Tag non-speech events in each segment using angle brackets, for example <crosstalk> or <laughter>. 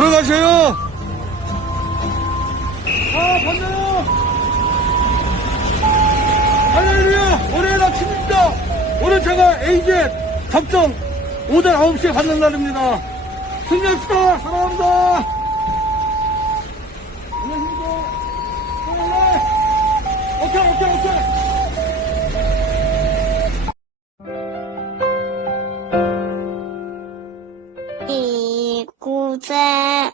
들어가세요. 아, 반대요. 할렐루야. 올해는 아침입니다. 오늘 제가 에이젯 접종 오전 9시에 받는 날입니다. 승리합시다. 사랑합니다. 이곳에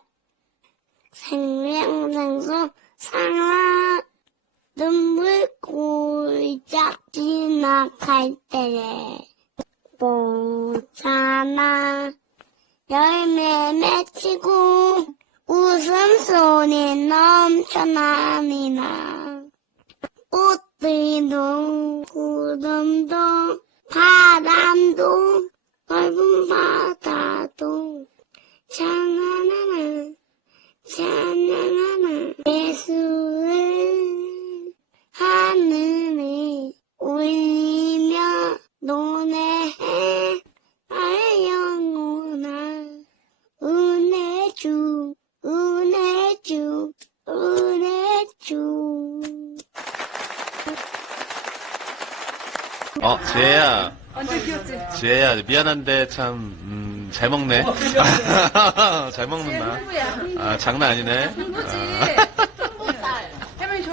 생명생수 상아 눈물 골짝 지나갈 때에 보잖아. 열매 맺히고 웃음소리 넘쳐나니 나. 꽃들도 구름도 바람도 넓은 바다도 찬양하나 찬양하나 예수를 하늘에 올리며 노래해 나의 영혼아 은혜주 은혜주 은혜주 어, 지혜야. 완전 귀엽지? 지혜야, 미안한데 참, 음, 잘 먹네. <laughs> 잘 먹는다. 아, 장난 아니네. 할머니 줘.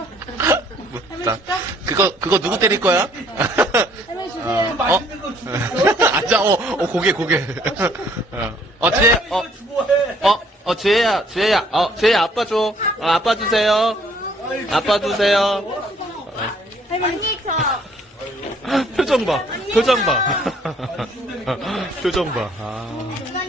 아, 그거, 그거 누구 때릴 거야? 할머니 주세요. 어? <laughs> 앉아, 어, 어, 고개, 고개. 어, 지혜, 어, 어, 어, 지혜야, 지혜야, 어, 지혜야, 아빠 줘. 어, 아빠 주세요. 아빠 주세요. 할머니 줘. 표정 봐, 표정 봐. 표정 봐. 아. <laughs>